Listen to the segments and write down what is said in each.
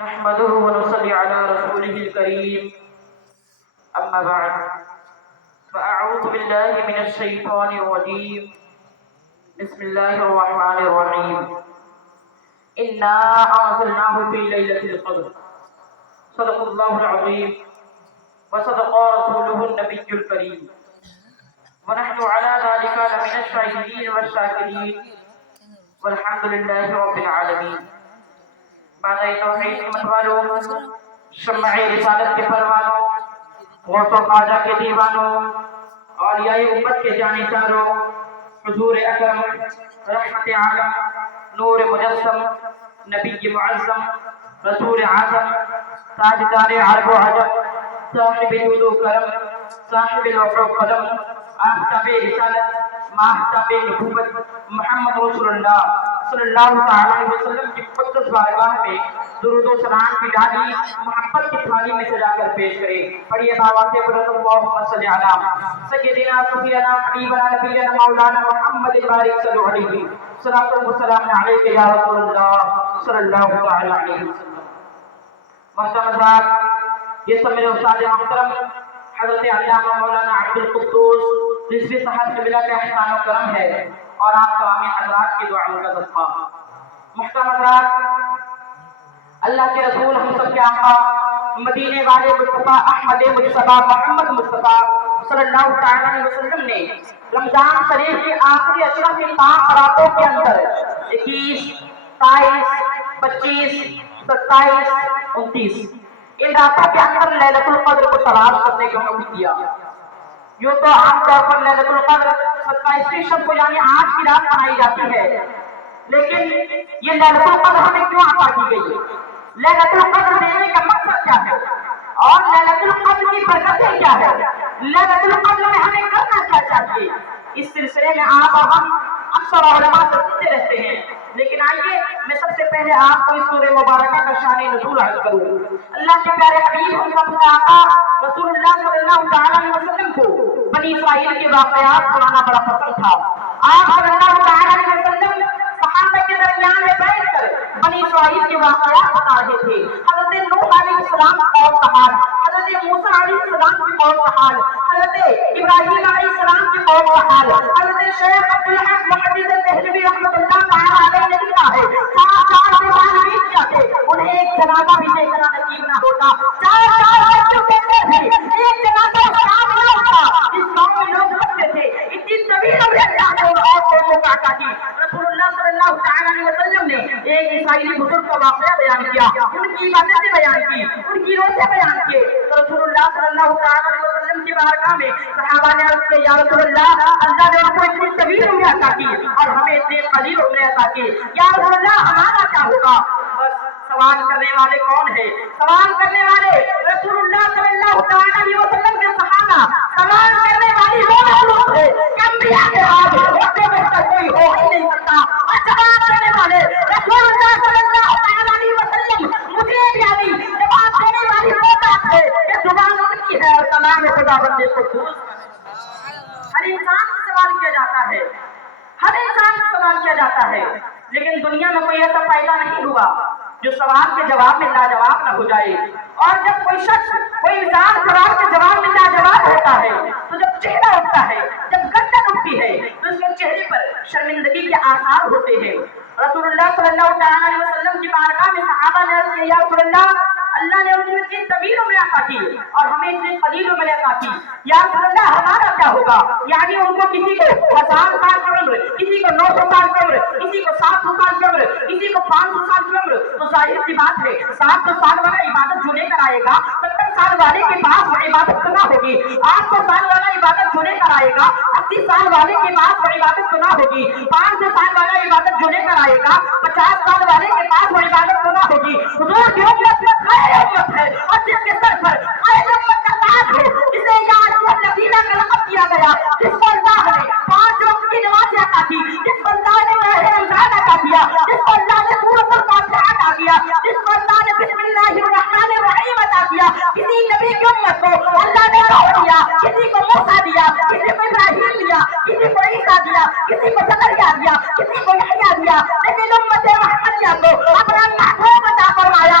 نحمده ونصلي على رسوله الكريم أما بعد فأعوذ بالله من الشيطان الرجيم بسم الله الرحمن الرحيم إنا أنزلناه في ليلة القدر صدق الله العظيم وصدق رسوله النبي الكريم ونحن على ذلك لمن الشاهدين والشاكرين والحمد لله رب العالمين. بعد توحید کے متوالوں، شمع رسالت کے پروانوں، غوث و خواجہ کے دیوانوں، اولیاء امت کے جانشاروں، حضور اکرم، رحمت عالم، نور مجسم، نبی معظم، رسول اعظم، تاجدار عرب و عجم، صاحب جود و کرم، صاحب لوح و قلم، آفتاب رسالت، ماہتاب نبوت، محمد رسول اللہ صلی اللہ علیہ وسلم کی مقدس بارگاہ میں درود و سلام کی ڈالی محبت کی تھالی میں سجا کر پیش کرے. پڑھیے دعوات برکت اللہم صلی علی سیدنا صفینا حبیبنا نبینا مولانا محمد بارک صلی اللہ علیہ صلاۃ و سلام علیک یا رسول اللہ صلی اللہ علیہ وسلم. محترم حضرات، یہ سب میرے استاد محترم حضرت علامہ مولانا عبد القدوس رضوی صاحب قبلہ کا احسان و کرم ہے اور آپ تمام حضرات کی دعاؤں کا صدقہ. محترم حضرات، اللہ کے رسول ہم سب کے آقا مدینے والے مصطفیٰ احمد مجتبیٰ محمد مصطفیٰ صلی اللہ علیہ وسلم نے رمضان شریف کی آخری اشرف کی تمام راتوں کے اندر 21، 23، 25، 27، 29 ان راتوں کے اندر لیلۃ القدر کو تلاش کرنے کا حکم دیا. یوں تو عام طور پر لیلۃ القدر 27 شب کو یعنی آج کی رات منائی جاتی ہے، لیکن یہ لیلۃ القدر ہمیں کیوں عطا کی گئی؟ لیلۃ القدر دینے کا مقصد کیا ہے اور لیلۃ القدر کی برکتیں کیا ہے؟ لیلۃ القدر میں ہمیں کرنا کیا چاہیے؟ اس سلسلے میں آپ اور ہم اکثر علماء سے سنتے رہتے ہیں، لیکن آئیے میں سب سے پہلے آپ کو اس سورہ مبارکہ کا شان نزول عرض کروں. اللہ کے پیارے حبیب ہم سب کے آقا رسول اللہ صلی اللہ علیہ وسلم کو بنی اسرائیل کے واقعات سنانا بڑا پسند تھا. آپ صلی اللہ علیہ وسلم صحابہ کے درمیان میں بیٹھ کر بنی اسرائیل کے واقعات بتا رہے تھے. حضرت نوح علیہ السلام کی قوم کا حال، حضرت موسیٰ علیہ السلام کی قوم کا حال، حضرت ابراہیم علیہ السلام کی قوم کا حال. حضرت شیخ عبدالحق محدث دہلوی رحمۃ اللہ تعالیٰ علیہ نے لکھا ہے 4 سال بیت جاتے انہیں ایک جنازہ بھی دیکھنا نصیب نہ ہوتا. 4 سال بچوں کے اندر بھی ایک جنازہ خراب نہ ہوتا. اس قوم میں لوگ بچتے تھے، اتنی طویل عمر اور قوموں کا عطا کی. رسول اللہ صلی اللہ علیہ وسلم نے ایک عیسائی بزرگ کا واقعہ بیان کیا، ان کی عبادتیں بیان کی، ان کی روزے بیان کیے. تو رسول اللہ صلی اللہ علیہ وسلم کی بارگاہ میں صحابہ نے عرض کیا، یا رسول اللہ، اللہ نے ان کو اتنی طویل عمر عطا کی اور ہمیں اتنی قلیل عمر عطا کی، یا رسول اللہ ہمارا کیا ہوگا؟ بس سوال کرنے والے کون ہے؟ سوال کرنے والے رسول اللہ صلی اللہ علیہ وسلم کے صحابہ. سوال کرنے والی وہ لوگ ہے کہ انبیاء کے بعد اس سے بہتر کوئی ہو ہی نہیں سکتا. اور جواب دینے والے رسول اللہ صلی اللہ علیہ وسلم مجھے بھی آئی. جواب دینے والی وہ بات ہے کہ زبان ان کی ہے اور کلام خدا بندے کو درست. ہر انسان سے سوال کیا جاتا ہے، ہر انسان سے سوال کیا جاتا ہے، لیکن دنیا میں کوئی ایسا پیدا نہیں ہوا جو سوال کے جواب میں لاجواب نہ ہو جائے. اور جب کوئی شخص، کوئی انسان سوال کے جواب میں لاجواب ہوتا ہے تو جب چہرہ اٹھتا ہے، جب گردن اٹھتی ہے تو اس کے چہرے پر شرمندگی کے آثار ہوتے ہیں. رسول اللہ صلی اللہ علیہ وسلم کی بارگاہ میں صحابہ نے عرض کیا، یا رسول اللہ، اللہ نے ان کو اتنی طویل عمر عطا کی اور ہمیں اتنی قلیل عمر عطا کی، یا رسول اللہ ہمارا کیا ہوگا؟ یعنی ان کو کسی کو 1000 سال کی عمر، کسی کو 900 سال کی عمر، کسی کو 700 سال کی عمر، کسی کو 500 سال کی عمر. تو ظاہر سی بات ہے 700 سال والا عبادت جو لے کر آئے گا 70 سال والے کے پاس وہ عبادت تو نہ ہوگی. 800 سال والا عبادت جو لے کر آئے گا 80 سال والے کے پاس وہ عبادت تو نہ ہوگی. 500 سال والا عبادت جو لے کر آئے گا 50 سال والے کے پاس وہ عبادت تو نہ ہوگی. حضور کی امت خیر امت ہے اور جس کے سر پر خیر امت کا تاج ہو، جسے یا الذین کا لقب دیا گیا، جس کو اللہ نے 5 وقت کی نماز عطا کی، جس کو اللہ نے ماہ رمضان عطا کیا، جس کو اللہ نے سورۃ الفاتحہ عطا کیا، جس کو اللہ نے بسم اللہ الرحمن الرحیم عطا کیا. کسی نبی کی امت کو اللہ نے نوح دیا، کسی کو موسیٰ دیا، کسی کو ابراہیم دیا، کسی کو عیسیٰ دیا، کسی کو زکریا دیا، کسی کو یحییٰ دیا، لیکن امت محمدیہ کو اپنا محبوب عطا فرمایا.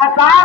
1000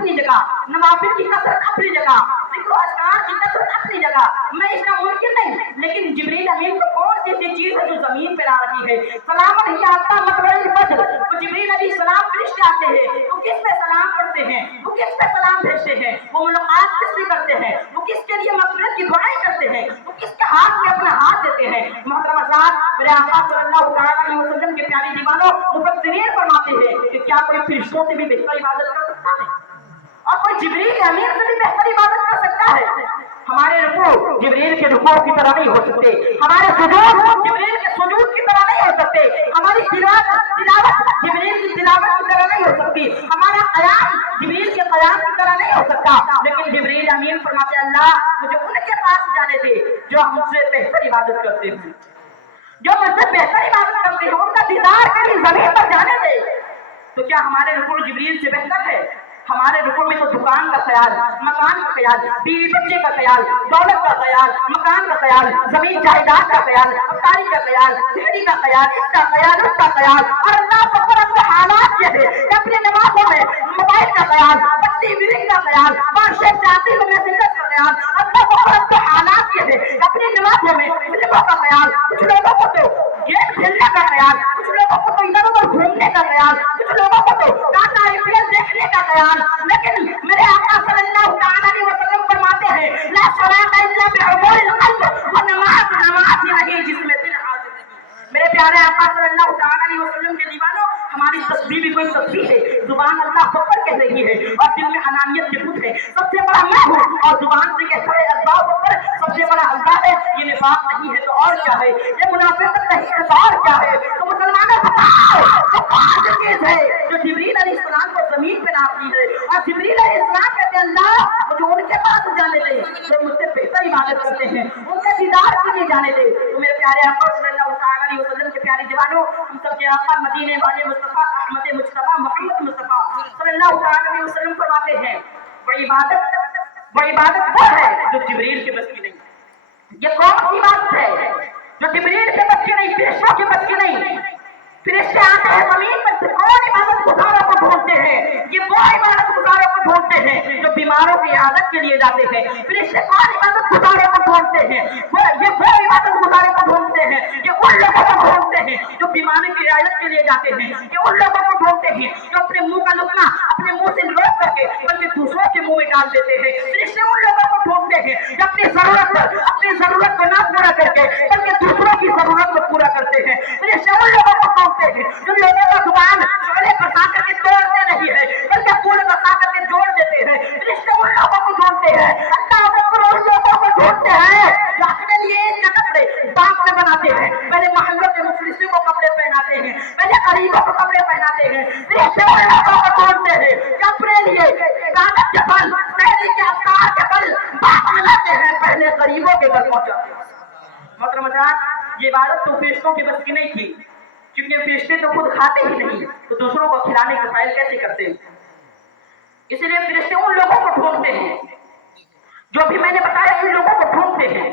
اپنی جگہ، نوافل کی کثرت اپنی جگہ، ذکر و اذکار کی کثرت اپنی جگہ، میں اس کا منکر نہیں، لیکن جبریل امین کو کون سی ایسی چیز ہے جو زمین پہ لا رہی ہے؟ سلام علیہ آتا مطلع الفجر، وہ جبریل علیہ السلام فرشتے آتے ہیں، وہ کس پہ سلام کرتے ہیں؟ وہ کس پہ سلام بھیجتے ہیں؟ وہ ملاقات کس سے کرتے ہیں؟ وہ کس کے لیے مغفرت کی دعائیں کرتے ہیں؟ وہ کس کے ہاتھ میں اپنا ہاتھ دیتے ہیں؟ محترم حضرات، میرے آقا صلی اللہ علیہ وسلم کے پیاری دیوانوں، مفسرین فرماتے ہیں کہ کیا کوئی فرشتوں سے بھی بہتر عبادت کر سکتا ہے؟ اور کوئی جبریل امین سے بھی بہتر عبادت کر سکتا ہے؟ ہمارے رکوع جبریل کے رکوع کی طرح نہیں ہو سکتے، ہمارے سجود جبریل کے سجود کی طرح نہیں ہو سکتے، ہماری تلاوت جبریل کی تلاوت کی طرح نہیں ہو سکتی، ہمارا قیام جبریل کے قیام کی طرح نہیں ہو سکتا، لیکن جبریل امین فرماتے ہیں اللہ مجھے ان کے پاس جانے دے جو ہم سے بہتر عبادت کرتے ہیں، جو مجھ سے بہتر عبادت کرتے ہیں، ان کا دیدار کے لیے زمین پر جانے دے۔ تو کیا ہمارے رکوع جبریل سے بہتر ہے؟ ہمارے رکوع میں تو دکان کا خیال، مکان کا خیال، بیوی بچے کا خیال، دولت کا خیال، مکان کا خیال، زمین جائیداد کا خیال، افطاری کا خیال، بجلی کا خیال، اس کا خیال، اس کا خیال، اور اللہ پر اپنے حالات کے ہے کہ اپنی نمازوں میں موبائل کا خیال، بچی ورنگ کا خیال، بادشاہ چاہتی میں میسنجر کا خیال، اللہ پر اپنے حالات کے ہے کہ اپنی نمازوں میں فلموں کا خیال، کچھ لوگوں کو تو گیم کھیلنے کا خیال، کچھ لوگوں کو تو ادھر ادھر گھومنے کا خیال، کچھ لوگوں کو تو ٹاٹا IPL دیکھنے کا خیال، لیکن میرے آقا صلی اللہ علیہ وسلم فرماتے ہیں لا صلاۃ الا بعمور القلب، وہ نماز ہی نہیں جس میں دل حاضر نہیں۔ میرے پیارے آقا صلی اللہ علیہ وسلم کے دیوانوں، ہماری تسبیح بھی کوئی تسبیح ہے، زبان اللہ اکبر کہہ رہی ہے اور دل میں انانیت کے بت ہے، سب سے بڑا میں ہوں، اور زبان سے کہتا ہے اللہ اکبر، سب سے بڑا اللہ ہے، یہ نفاق نہیں ہے تو اور کیا ہے؟ یہ منافقت نہیں ہے تو اور کیا ہے؟ تو مسلمانوں بتاؤ وہ کون سی چیز ہے جو جبریل علیہ السلام کو زمین پہ ناپتی ہے؟ اور جبریل علیہ السلام کہتے ہیں اللہ مجھے ان کے پاس جانے دے جو مجھ سے بہتر عبادت کرتے ہیں، ان کے دیدار کے لیے جانے دے۔ تو میرے پیارے آقا صلی اللہ علیہ وسلم کے پیاری دیوانوں، ہم سب کے آقا مدینے والے مصطفیٰ احمد مجتبیٰ محمد مصطفیٰ صلی اللہ علیہ وسلم فرماتے ہیں وہ عبادت وہ ہے جو جبریل کے بس کی نہیں۔ یہ کون سی بات ہے جو جبریل کے بس کی نہیں، فرشتوں کے بس کی نہیں؟ فرشتے آتے ہیں زمین پر، کون عبادت گزاروں کو ڈھونڈتے ہیں؟ یہ وہ عبادت گزاروں کو ڈھونڈتے ہیں جو بیماروں کی عیادت کے لیے جاتے ہیں۔ فرشتے کون عبادت گزاروں کو ڈھونڈتے ہیں؟ یہ وہ عبادت گزاروں کو ڈھونڈتے ہیں، یہ ان لوگوں کو ڈھونڈتے ہیں جو بیماری کی عیادت کے لیے جاتے ہیں، یہ ان لوگوں کو ڈھونڈتے ہیں جو اپنے منہ کا لقمہ اپنے منہ سے روک کر کے بلکہ دوسروں کے منہ میں ڈال دیتے ہیں۔ فرشتے ان لوگوں کو ڈھونڈتے ہیں جو اپنی ضرورت کو نہ پورا کر کے بلکہ دوسروں کی ضرورت کو پورا کرتے ہیں۔ فرشتے ان لوگوں کو ڈھونڈتے ہیں جو لوگوں کا زبان چولے پھنسا کر کے توڑتے نہیں ہے بلکہ پھول بسا کر کے جوڑ دیتے ہیں۔ فرشتے ان لوگوں کو ڈھونڈتے ہیں، اللہ اکبر، ان لوگوں کو ڈھونڈتے ہیں جو اپنے لیے ان کے کپڑے باپ میں بناتے ہیں، پہلے محلوں کے مفلسوں کو کپڑے پہناتے ہیں، پہلے غریبوں کو کپڑے پہناتے ہیں۔ فرشتے ان لوگوں کو ڈھونڈتے ہیں جو اپنے لیے عبادت کے پھل، پہلے کے افطار کے پھل باپ میں لاتے ہیں، پہلے غریبوں کے گھر پہنچاتے ہیں۔ محترم حضرات، یہ عبادت تو فرشتوں کی بس کی نہیں تھی، کیونکہ فرشتے تو خود کھاتے ہی نہیں تو دوسروں کو کھلانے کا فعل کیسے کرتے ہیں؟ اس لیے فرشتے ان لوگوں کو ڈھونڈتے ہیں جو بھی میں نے بتایا، ان لوگوں کو ڈھونڈتے ہیں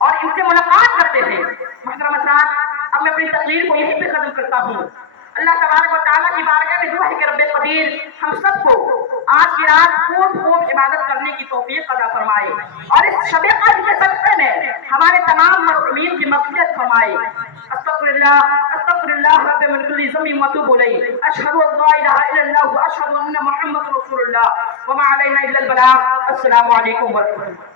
اور ان سے ملاقات کرتے ہیں۔ محترم حضرات، اب میں اپنی تقریر کو یہیں پہ ختم کرتا ہوں۔ اللہ تبارک و تعالیٰ کی بارگاہ میں دعا ہے کہ رب قدیر ہم سب کو آج کی رات خوب عبادت کرنے کی توفیق عطا فرمائے اور اس شب قدر کے صدقے میں ہمارے تمام مرحومین کی مغفرت فرمائے۔ استغفر اللہ رب من کل ذنب واتوب الیہ، اشہد ان لا الہ الا اللہ واشہد ان محمد رسول اللہ، وما علینا الا البلاغ۔ السلام علیکم ورحمۃ اللہ۔